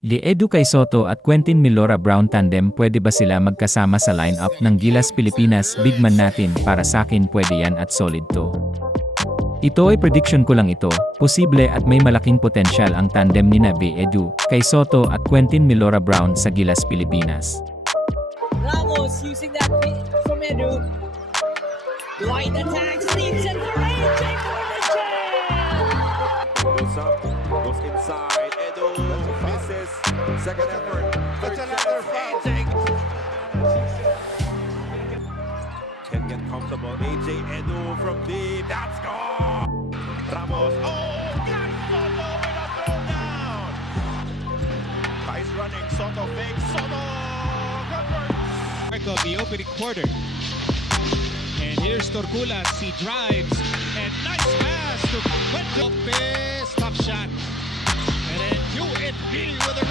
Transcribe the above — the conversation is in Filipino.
Liedu kay Soto at Quentin Milora Brown tandem, pwede ba sila magkasama sa lineup ng Gilas Pilipinas? Bigman natin, para sakin pwede yan at solid to. Ito ay prediction ko lang ito, posible at may malaking potensyal ang tandem nina Liedu kay Soto at Quentin Milora Brown sa Gilas Pilipinas. Ramos using that from Edu. Light attack, sneaks in for AJ Goes up, goes inside, Edu misses, second effort, third chance, AJ. Can get comfortable, AJ Edu from deep, that's gone! Ramos, oh, got Soto with a throwdown! Nice running, Soto fake, Soto, good work! Of the opening quarter. And here's Torculas, he drives, and nice pass to Quentin Lopez, tough shot. And then UNB with a